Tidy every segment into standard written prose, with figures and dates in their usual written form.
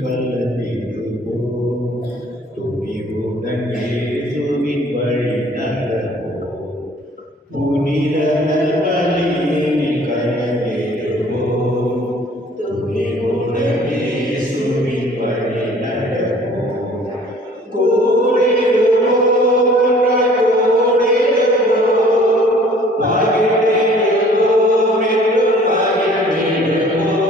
கலந்திடுவோம் துணிவுடன் இயேசுவின் வழி நடப்போம் புனித நல்வழியில் கலந்திடுவோம் துணிவுடன் இயேசுவின் வழி நடப்போம் கோடிடுவோம் மகிழ்ந்திடுவோம் என்றும் மகிழ்ந்திடுவோம்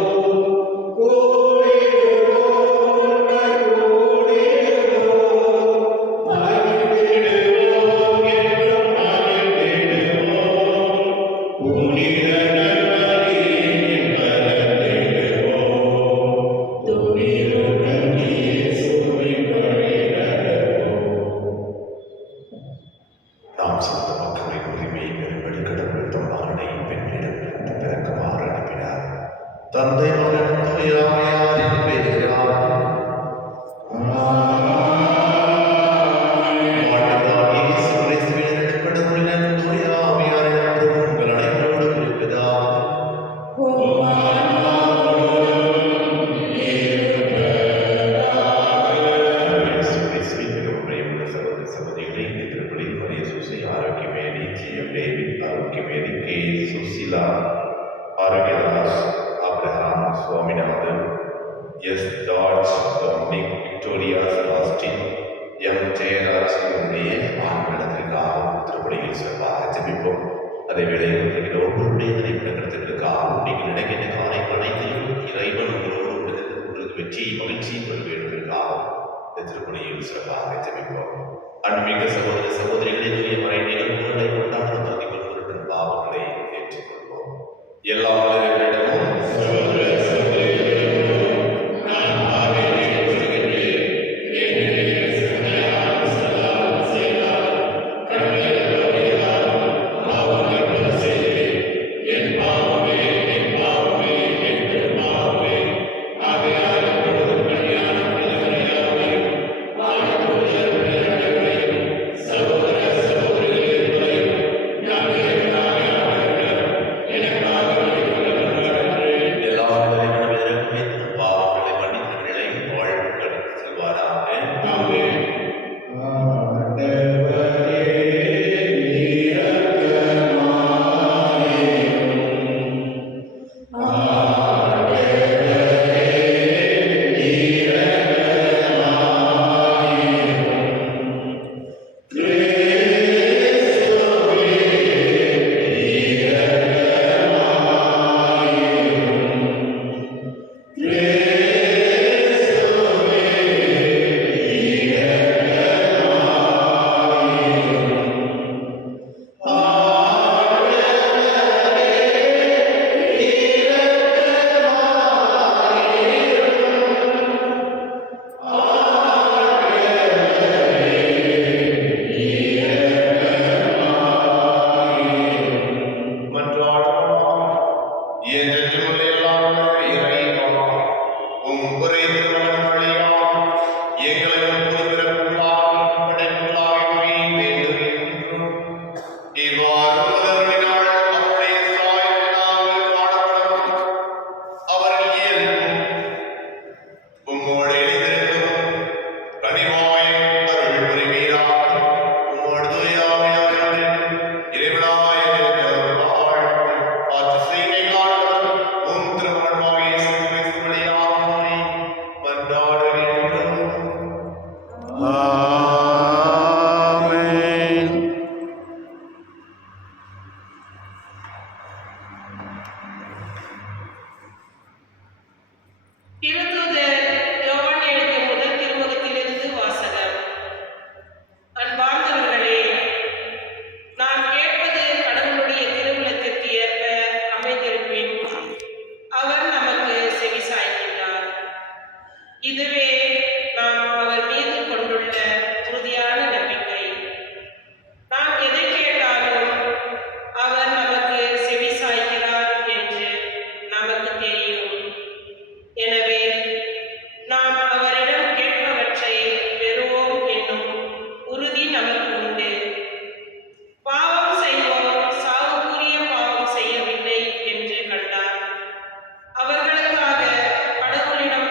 நாம் சொந்த மக்களின் உரிமையை பெறும்படி கடவுள் தம் மகனை பெண்ணிடமிருந்து பிறக்குமாறு அனுப்பினார். தந்தை மகன் தூயாமையாரின் பெயரால் வாழ்வதாகிய இயேசு கிறிஸ்துவின் நடுக்கடவுளின் தூயாமையாரின் உங்கள் அனைவரோடும் இருப்பதாக. Arvidas, Abraham, Swaminathan, S. George, Dominic, Victoria, Sebastian, M. Jayaraj இவருடைய ஆண்களத்திற்காகவும் திருப்பணியில் சிறப்பாக ஜெபிப்போம். அதே வேளையில் ஒவ்வொருடைய நினைப்பிடங்களுக்காகவும் நீங்கள் நினைக்கின்ற காரியங்கள் அனைத்தையும் இறைவன் உங்களோடு உங்களுக்கு வெற்றியை மகிழ்ச்சியை பெற வேண்டுவதற்காகவும் இந்த திருப்பணியில் சிறப்பாக ஜெபிப்போம். அன்பிக்க சகோதர சகோதரிகளை தூய மறை நிகழ்வுகளை கொண்டாடும் பதிவு பாவங்களை ஏற்றுக்கொள்வோம். எல்லா மனிதர்களிடமும் அவர்களுக்காக கடவுளிடம்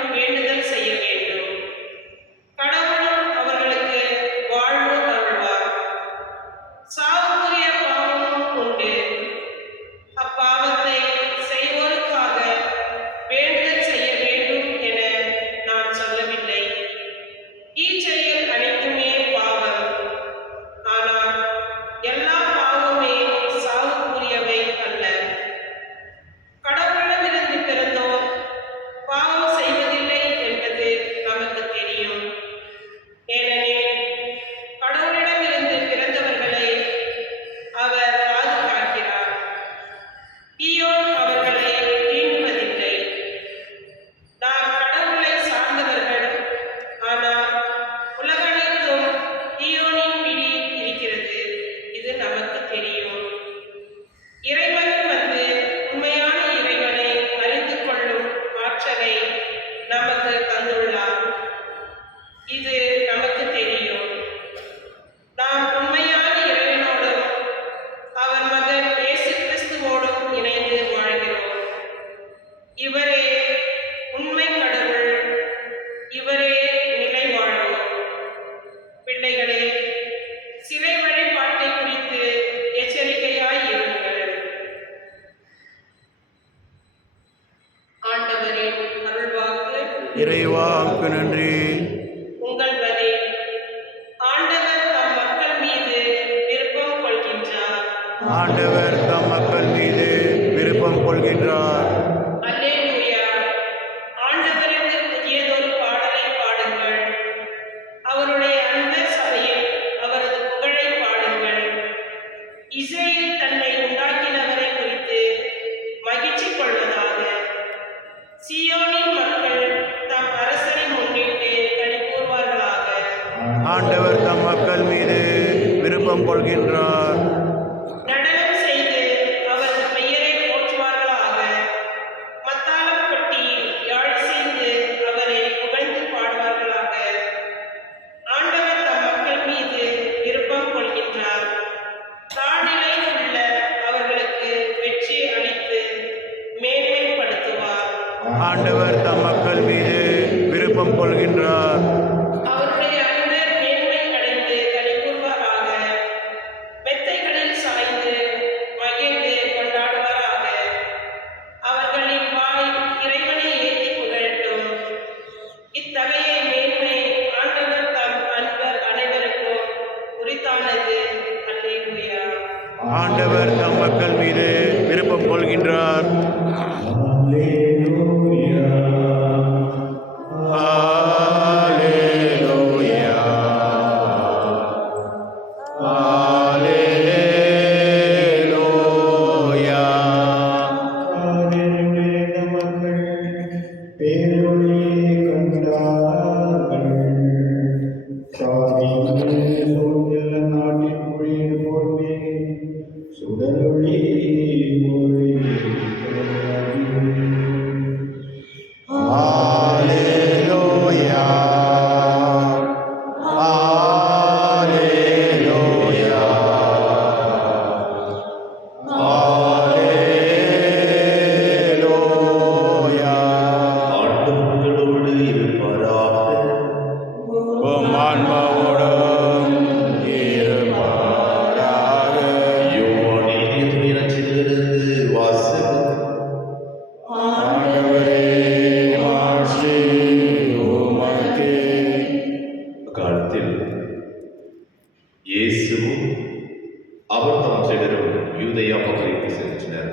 இறைவா உமக்கு நன்றி. உங்கள் பதில். ஆண்டவர் தம் மக்கள் மீது விருப்பம் கொள்கின்றார். ஆண்டவர் தம் மக்கள் மீது விருப்பம் கொள்கின்றார். அல்லேலூயா. ஆண்டவருக்கு புதியதொரு பாடலை பாடுங்கள். அவருடைய அன்பர் சபையில் அவரது புகழை பாடுங்கள். இஸ்ரேல் தன்னை உண்டாக்கினவரை குறித்து மகிழ்ச்சி கொள்வதாக. சீயோனின் மக்கள் தம் அரசரை முன்னிட்டு களி கூறுவார்களாக. ஆண்டவர் தம் மக்கள் மீது விருப்பம் கொள்கின்றார். நடனம் செய்து அவரது பெயரை போற்றுவார்களாக. மத்தாளம் கொட்டி யாழ் செய்து அவரை புகழ்ந்து பாடுவார்களாக. ஆண்டவர் தம் மக்கள் மீது விருப்பம் கொள்கின்றார். தாழ்நிலையில் உள்ள அவர்களுக்கு வெற்றி அளித்து மேன்மைப்படுத்துவார். ஆண்டவர் தம் மக்கள் மீது விருப்பம் கொள்கின்றார். அவருடைய அன்பர் மேன்மை அடைந்து களி கூறுவாராக. மெத்தைகளில் சாய்ந்து மகிழ்ந்து கொண்டாடுவாராக. அவர்களின் வாய் இறைவனை ஏத்தி புகழட்டும். இத்தகைய மேன்மை ஆண்டவர் தம் அன்பர் அனைவருக்கும் உரித்தானது. அல்லேலூயா. ஆண்டவர் தம் மக்கள் மீது விருப்பம் கொள்கின்றார். அல்லேலூயா. அல்லேலூயா. Alleluia. Alleluia. Alleluia. ஆண்டவர்களோடு இருப்பாராக. உம் ஆன்மாவோடும் இருப்பாராக. யோவான் எழுதிய நற்செய்தியிலிருந்து வாசகம். ஆண்டவரே மாட்சி உமக்கே. அக்காலத்தில் இயேசுவும் அவர் தம் சீடரும் யூதேயா பகுதிக்கு சென்றனர்.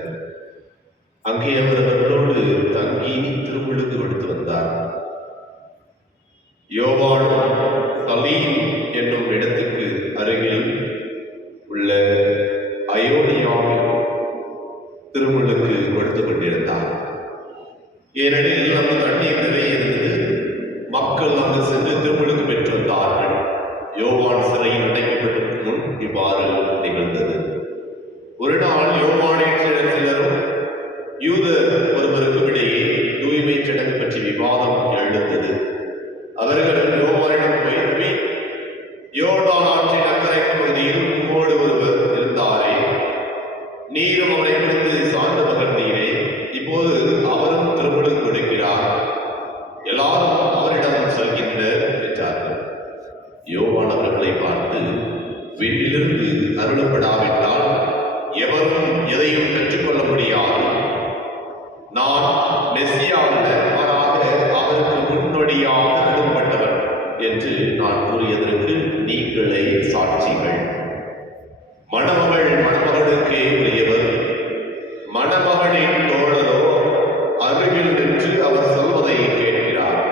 அங்கே அவர் அவர்களோடு தங்கி திருமுழுக்கு கொடுத்து வந்தார். யோவானும் சலீம் என்னும் இடத்துக்கு அருகில் உள்ள அயோனியாவில் திருமுழுக்கு கொடுத்து கொண்டிருந்தார். ஏனெனில் அங்கு தண்ணீர் நிறைய இருந்தது. மக்கள் அங்கு சென்று திருமுழுக்கு பெற்று வந்தார்கள். யோவான் சிறையில் அடைக்கப்பட்டதற்கு முன் இவ்வாறு நிகழ்ந்தது. ஒரு நாள் யோவானின் சிலரும் யூத ஒருவருக்கும் இடையே தூய்மை சடங்கு பற்றி விவாதம் எழுந்தது. அவர்கள் யோவானிடம் போய், யோர்தான் ஆற்றின் அக்கரைக்கு பகுதியில் உம்மோடு ஒருவர் இருந்தாரே, நீரும் அவரை குறித்து சான்று பகர்ந்தீரே, இப்போது அவரும் திருமுழுக்கு கொடுக்கிறார், எல்லாரும் அவரிடம் செல்கின்றனர் என்றார்கள். யோவான் அவர்களை பார்த்து, வீட்டிலிருந்து அருளப்படாவிட்டால் எவரும் எதையும் பெற்றுக்கொள்ள முடியாது. நான் மெஸ்ஸியா அல்ல, மாறாக அவருக்கு முன்னோடியாக அனுப்பப்பட்டவர் என்று நான் கூறியதற்கு நீங்களே சாட்சிகள். மணமகள் மணமகனுக்கே உரியவர். மணமகனின் தோழரோ அருகில் நின்று அவர் சொல்வதை கேட்கிறார்.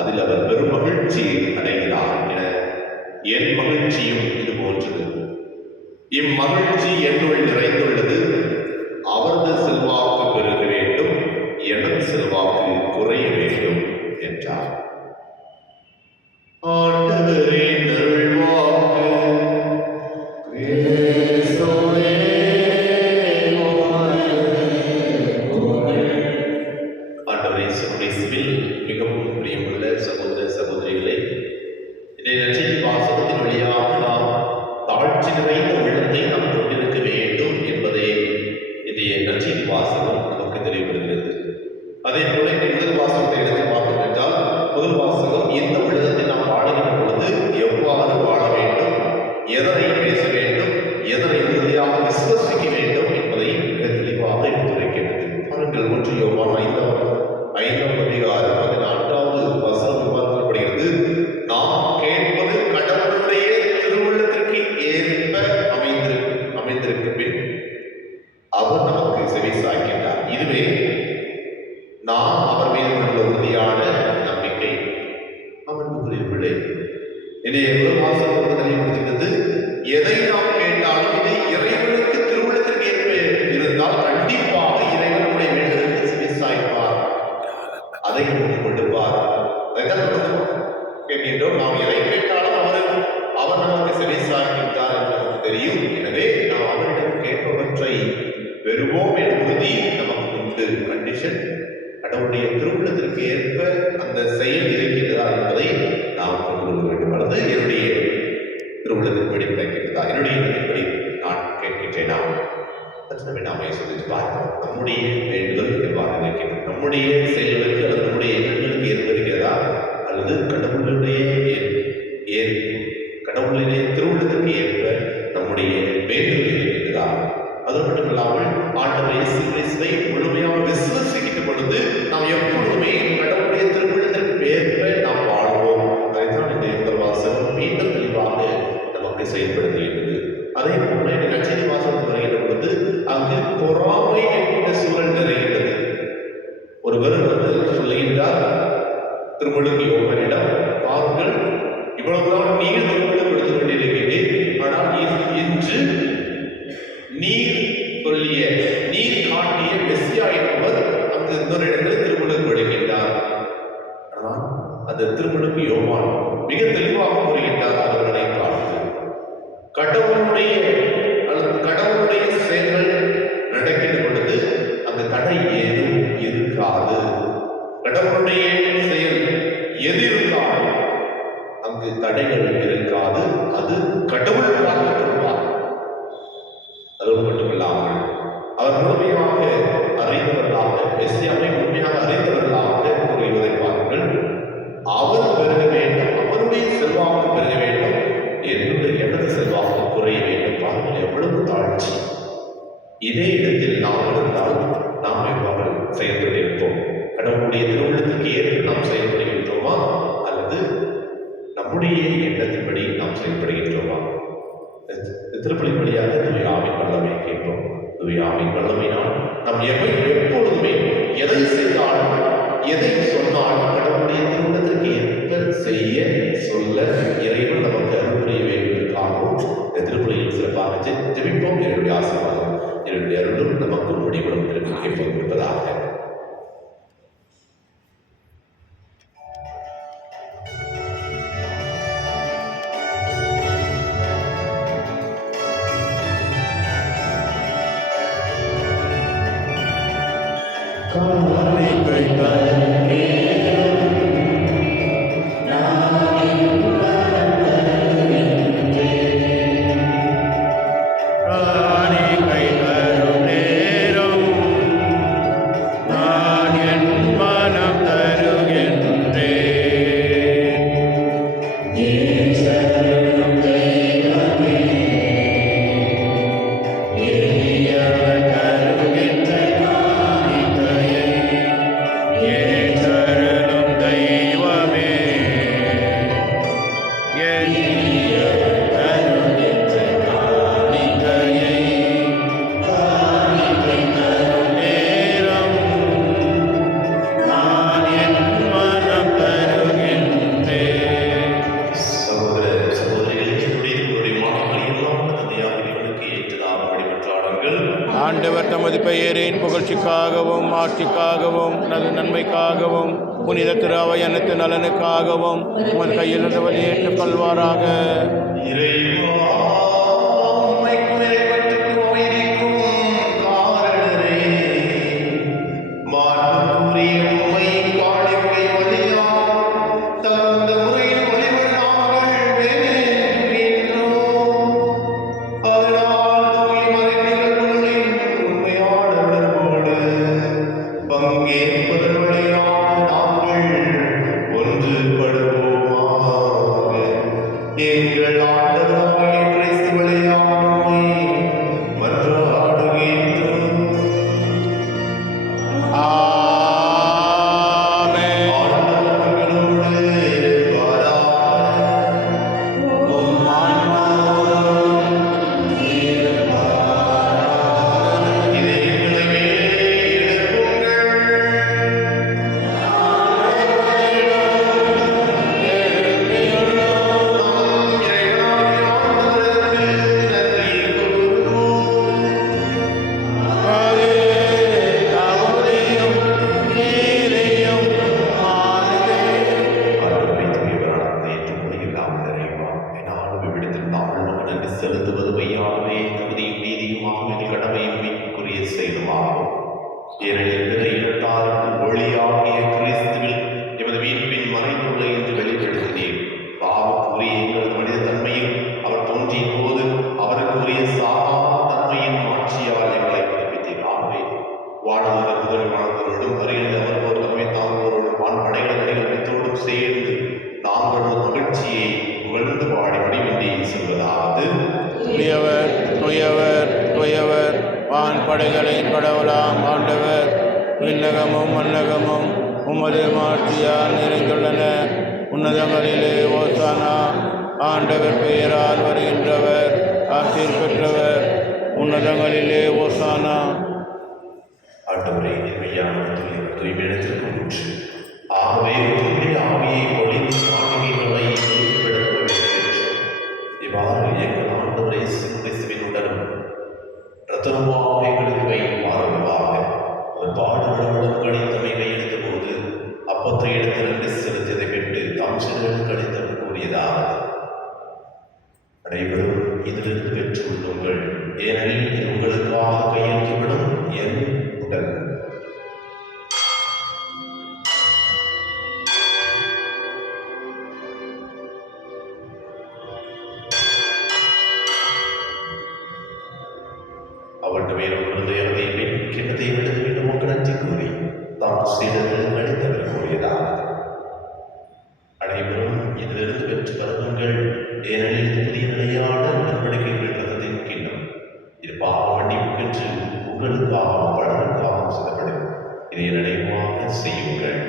அதில் அவர் பெரும் மகிழ்ச்சி அடைகிறார் என என் மகிழ்ச்சியும் இது போன்றது. இம்மகிழ்ச்சி என்னுள் நிறைந்துள்ளது. அவரது செல்வாக்கு பெருக வேண்டும், எனது செல்வாக்கு குறைய வேண்டும் என்றார். ஆண்டவரின் அருள்வாக்கு. கிறிஸ்துவே ஆண்டவரே இயேசுவில் மிகவும் பிரியமுள்ள சகோதர சகோதரிகளே, இதை நற்செய்தி வாசகத்தின் வழியாக நாம் தாழ்ச்சி நிறைந்த உள்ளத்தை நாம் கொண்டிருக்க வேண்டும் என்பதே இன்றைய நற்செய்தி வாசகம் இன்றைய முதல் வாசகம் தெளிவுபடுத்துகிறது, எதை நாம் கேட்டாலும் இதை இறைவனுக்கு திருவுள்ளத்திற்கு ஏற்ப இருந்தால் கண்டிப்பாக இறைவன் நம்முடைய வேண்டுதலுக்கு செவிசாய்ப்பார், அதை நமக்கு கொடுப்பார். அதைத்தான் தொடர்ந்து கேட்கின்றோம். நாம் எதை கேட்டாலும் அவர் நமக்கு செவிசாய்க்கின்றார் என்று நமக்கு தெரியும். எனவே நாம் அவரிடம் கேட்பவற்றை பெறுவோம் என்ற உறுதி நமக்கு உண்டு. கண்டிஷன், கடவுளுடைய திருவுள்ளத்திற்கு ஏற்ப அந்த செயல் இருக்கின்றதா என்பதை நாம் கொண்டு கொள்ள வேண்டும். அல்லது என்னுடைய திருவுள்ளத்தின்படி கிடைக்கின்றதா, என்னுடைய எண்ணத்தின்படி நான் கேட்கின்றேனா? நாம் யோசித்து பார்ப்போம். நம்முடைய வேண்டுதல் எவ்வாறு இருக்கின்றது, நம்முடைய செயல்களுக்கு அல்லது நம்முடைய எண்ணங்களுக்கு ஏற்ப இருக்கிறதா, அல்லது கடவுளுடைய திருவுள்ளத்திற்கு ஏற்ப நம்முடைய வேண்டுதல் இருக்கின்றதா? அது மட்டும் இல்லாமல் ஆண்டவர் இயேசு கிறிஸ்துவை முழுமையாக விசுவாசிக்கின்ற பொழுது நாம் எப்பொழுதுமே கடவுளுடைய திருவுள்ளத்திற்கு ஏற்ப நாம் வாழ்வோம். அதைத்தான் இந்த முதல் வாசகம் மீண்டும் தெளிவாக நமக்கு செயல்படுத்துகின்றது. அதே போல இந்த நற்செய்தி வாசகத்தில் வருகின்ற பொழுது அங்கு பொறாமை என்கின்ற சூழல் நிறைகின்றது. ஒருவர் சொல்லுகின்றார் திருமுழுக்கு யோவானிடம், பாருங்கள், இவ்வளவுதான் நீர் திருமுழுக்கு கொடுத்து கொண்டிருக்கிறேன், ஆனால் இன்று நீர் சொல்லிய நீர் காட்டிய மெஸ்ஸியா என்பவர் அங்கு இன்னொரு இடத்தில் திருமுழுக்கு கொடுக்கின்றார். ஆனால் அந்த திருமுழுக்கு யோவான் மிக தெளிவாக கூறுகின்றார், அவர்களை பார்த்து கடவுளுடைய செயல்கள் நடக்கின்ற பொழுது அந்த தடை ஏதும் இருக்காது. கடவுளுடைய செயல் எது இருந்தாலும் அங்கு தடைகள் இருக்காது. அது கடவுள் பார்த்துக் கொள்வார். அதோடு மட்டுமில்லாமல் அவர் முழுமையாக அறிந்தவர்களாக, மெஸ்ஸியாவை முழுமையாக அறிந்தவர்களாக கூறுவதை பாருங்கள். அவர் பெருக வேண்டும், அவருடைய செல்வாக்கு பெருக வேண்டும், எனது செல்வாக்கு குறைய வேண்டும். பாருங்கள் எவ்வளவு தாழ்ச்சி! இதே இடத்தில் நாம் இருந்தால் நாம் எவ்வாறு செயல்பட்டிருப்போம்? கடவுளுடைய திருவுள்ளத்திற்கு ஏற்ப நாம் செயல்படுகின்றோமா, அல்லது நம்முடைய எண்ணத்தின்படி நாம் செயல்படுகின்றோமா? திருப்பலி வழியாக தூயாவின் வல்லமை கேட்போம். தூயாவின் வல்லமையினால் நாம் எப்பொழுதுமே எதை செய்தாலும் எதை சொன்னாலும் கடவுளுடைய திருவுள்ளத்திற்கு ஏற்ப செய்ய சொல்ல இறைவன் நமக்கு அருள் புரிய வேண்டுவதற்காகவும் இந்த திருப்பலியில் சிறப்பாக ஜெபிப்போம். என்னுடைய ஆசீர்வாதம், என்னுடைய அருளும் நமக்கு முடிவுகளும் கேட்பது கொடுப்பதாக. ஆண்டவர் தமது பெயரின் புகழ்ச்சிக்காகவும் ஆட்சிக்காகவும் நன்மைக்காகவும் புனித திரு அவை அனைத்து நலனுக்காகவும் உன் கையில் இருந்து வெளியேற்றுக் கொள்வாராக. எங்கள் ஆண்டவராகிய கிறிஸ்து படைகளின் கடவுளாம் ஆண்டவர் விண்ணகமும் மன்னகமும் உமது மாட்சியால் நிறைந்துள்ளன. உன்னதங்களிலே ஓசானா. ஆண்டவர் பெயரால் வருகின்றவர் ஆசீர் பெற்றவர். உன்னதங்களிலே ஓசானா. ஆண்டவரே இனிமையான தூய்மையிடத்திற்கு முற்று. ஆகவே தூய ஆவியை பொழிந்து மாளிகைகளை தூய்மைப்படுத்த வேண்டியிருக்கிறோம். இவ்வாறு எங்கள் ஆண்டவரே கிறிஸ்துவின் உடலும் இரத்தமுமாக எங்களுக்கு மாறுவதாக அவர் பாடுகளுடன் கணித்தமை கையெழுத்த போது அப்பத்தை எடுத்து நன்றி செலுத்தியதை பெற்று தாம் சிறுவன் கணித்தவர் கூறியதாவது: அனைவரும் இதிலிருந்து பெற்றுள்ளோங்கள், ஏனெனில் இது உங்களுக்காக கையெழுத்துவிடும் என் உடல். அவன் மேலும் குழந்தையை கிண்ணத்தை எடுத்து மீண்டும் உங்கள் நன்றி கூறி தாம் சீடர்கள் கணித்தவர் கூறியதாவது: அனைவரும் இதிலிருந்து பெற்று பருவங்கள், ஏனெனில் புதிய நிலையான நடவடிக்கைகள் ரத்தத்தின் கிண்ணம். இது பாவ மன்னிப்புக்கென்று உங்களுக்காகவும் பலருக்காகவும் சிதப்படும். இதை நினைவாக செய்யுங்கள்.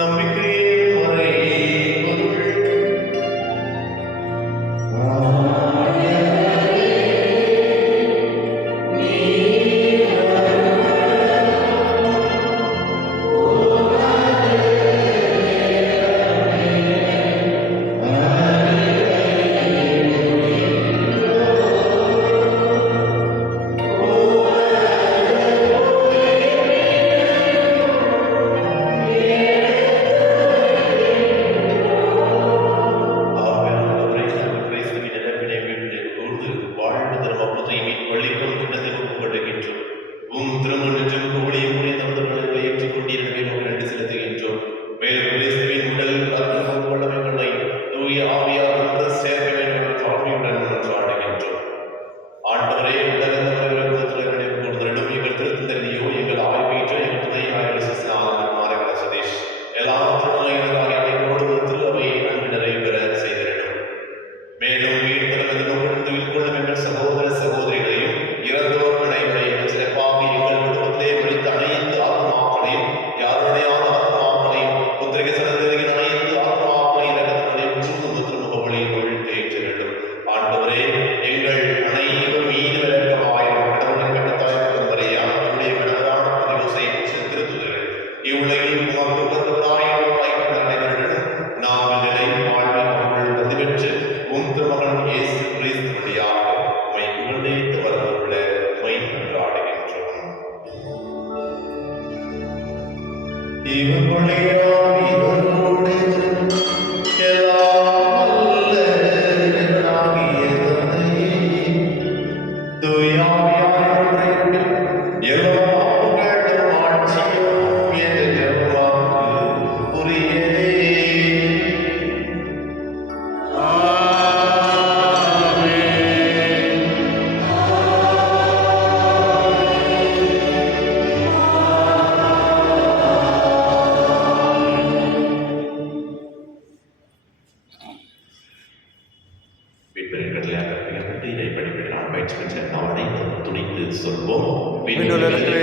நம்பிக்கையின் முறை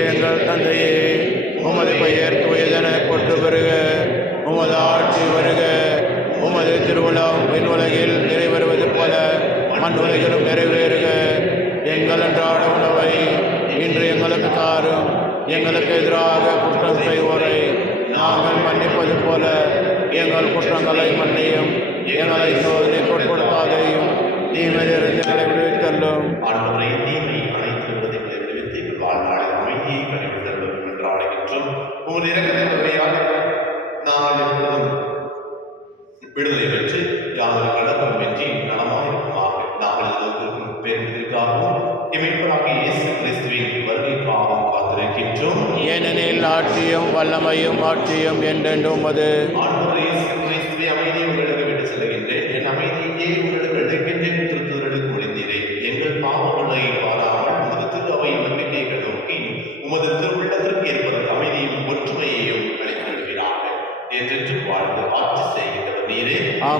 எங்கள் தந்தையே, உமது பெயர் தூயதென போற்று பெறுக. உமது ஆட்சி வருக. உமது திருவுளம் விண்ணுலகில் நிறைவேறுவது போல மண் உலகிலும் நிறைவேறுக. எங்கள் அன்றாட உணவை இன்று எங்களுக்கு தாரும். எங்களுக்கு எதிராக குற்றம் செய்வோரை நாங்கள் மன்னிப்பது போல எங்கள் குற்றங்களை மன்னியும். எங்களை சோதனைக்கு உட்படுத்தாதையும் தீமையிலிருந்து எங்களை விடுவித்தள்ளும். ஆண்டவரை தீமை அனைத்து விடுதலை விடுவித்து எங்கள் வாழ்நாளில் அமைதியை கழிவுதலும் என்று ஆணைகின்றோம். உங்கள் இறக்கத்திற்காக நாங்கள் எப்பொழுதும் விடுதலை பெற்று யாதொரு கலக்கம் வெற்றி நலமாயிருக்குமாக நாங்கள் எல்லோருக்கும் பெருமிதற்காகவும் இமைப்பராகிய இயேசு கிறிஸ்துவின் வருகைக்காகவும் காத்திருக்கின்றோம். ஏனெனில் ஆட்சியும் வல்லமையும் ஆட்சியும் என்றென்றும் அது. ஆண்டவர் இயேசு கிறிஸ்துவை அமைதியை உங்களுக்கு விட்டு செல்கின்றேன். என் அமைதியே உங்களுக்கு அளிக்கின்றேன். திருத்துதலுக்கு முடிந்தீரே. எங்கள் பாவங்களை பாராமல் உமது திரு அவை நம்பிக்கைகள் நோக்கி உமது திருவுள்ளத்திற்கு ஏற்ப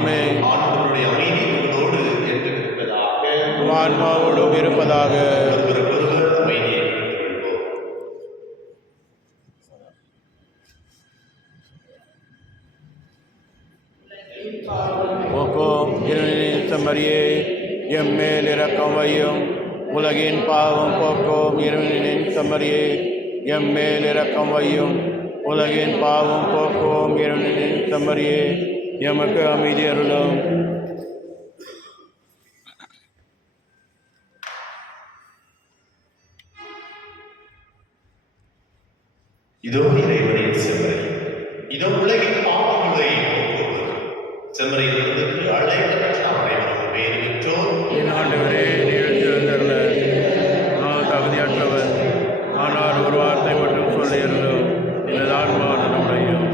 ஆமே. ஆண்டவருடைய அமைதி உங்களோடு என்று இருப்பதாக. ஆன்மாவோடும் இருப்பதாக. ஒருவருக்கொருவர் அமைதியை எடுத்துக் கொள்வோம். போக்கும் இருளின் செம்மறியே எம்மேல் இரக்கம் வையும். உலகின் பாவம் போக்கும் இருளின் செம்மறியே எம்மேல் இரக்கம் வையும். உலகின் பாவம் போக்கும் இருளின் செம்மறியே எமக்கு அமைதி அருளும். இதோ இறைவனின் செம்மறி, இதோ உலகின் பாவங்களை போக்குவது. செம்மறியிலிருந்து அழைக்கப்பட்ட அனைவரும் வேறு பெற்றோர். என் ஆண்டவரே, நீர் திறந்தருள நான் தகுதியற்றவர். ஆனால் ஒரு வார்த்தை மட்டும் சொல்லி அருளும், எனது ஆன்மா நலமடையும்.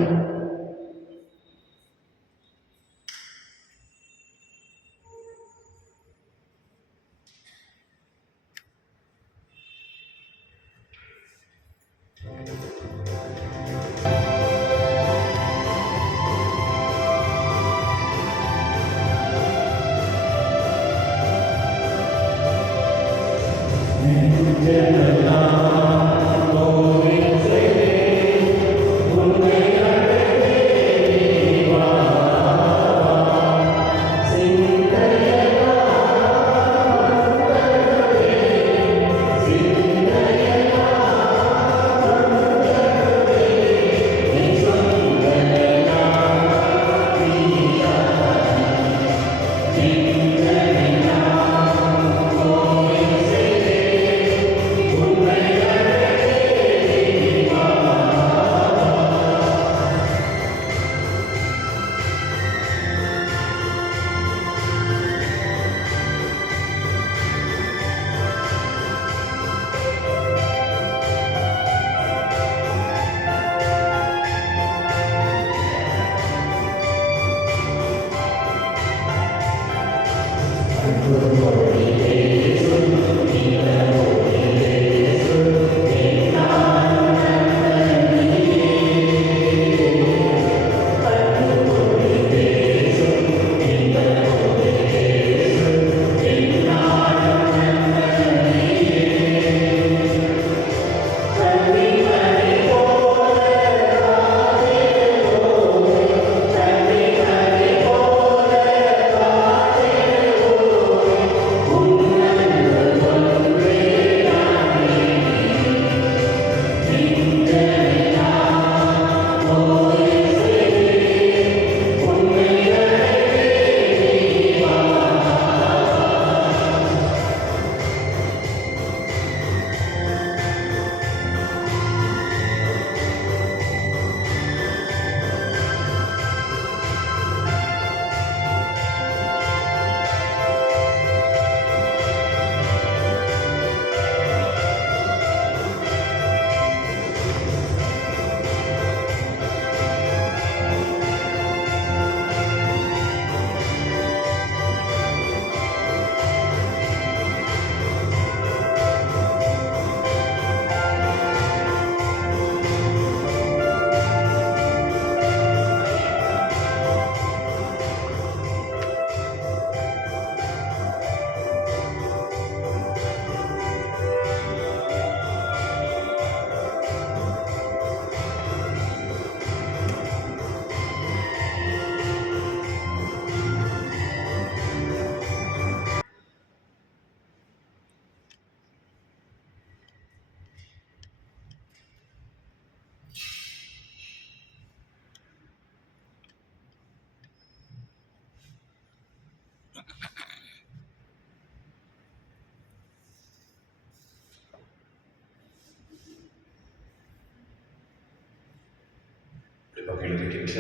வகையில் இருக்கின்ற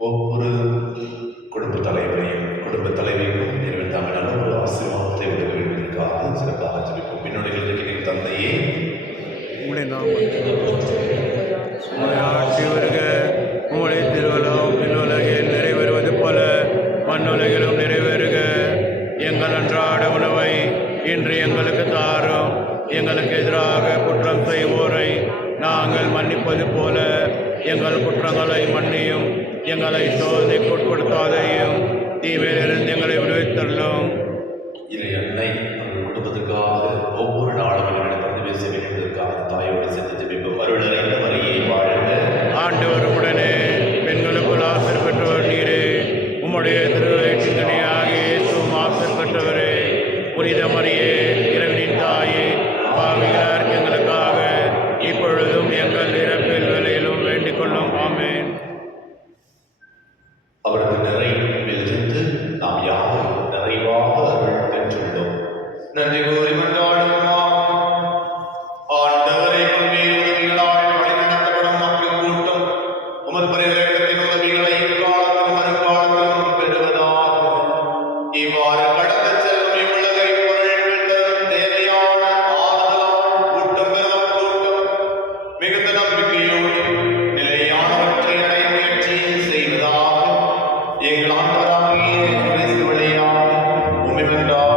ஒவ்வொரு குடும்ப தலைவரையும் குடும்ப தலைவரையும் இறைவன் தாங்கள் நல்ல ஒரு ஆசீர்வாதத்தை விட வேண்டியதற்காக சிறப்பாக ஜெபிப்போம். பின்னணியில் இருக்கிற தந்தையே, உம்முடைய ஆட்சி வருக, உம்முடைய திருவுளம் விண்ணுலகில் நிறைவேறுவது போல மண்ணுலகிலும் நிறைவேறுக. எங்கள் அன்றாட உணவை இன்று எங்களுக்கு தாரும். எங்களுக்கு எதிராக குற்றம் செய்வோரை நாங்கள் மன்னிப்பது போல எங்கள் குற்றங்களை மன்னியும். திருவேற்றிக்கனியாக இயேசுவும் ஆசீர்பெற்றவரே. புனித மரியே, இறைவனின் தாயே, பாவிகளார் எங்களுக்காக இப்பொழுதும் எங்கள் இறப்பில் வேலையிலும் வேண்டிக் கொள்ளும். ஆமென். அவரது நிறைவிலிருந்து நாம் யாரும் நிறைவாக அருள் பெற்றுள்ளோம். நன்றி கூறி மன்றாடுவோம். ஆண்டவரே, பல்வேறு உதவிகளால் வழிநடத்தப்படும் மக்கள் கூட்டம் உமது பரிவரக்கத்தின் உதவிகளை இக்காலத்திலும் வருங்காலத்திலும் பெறுவதாக. இவ்வாறு கடந்து செல்லும் இவ்வுலகை பொருட்கள் தரும் தேவையான ஆறுதலால் கூட்டம் பெறும் கூட்டம் மிகுந்த நம்பிக்கையோடு நிலையானவற்றை அடைய முயற்சி செய்வதாக எங்கள் ஆண்டவராகிய கிறிஸ்து வழியாக உம்மை வென்றார்.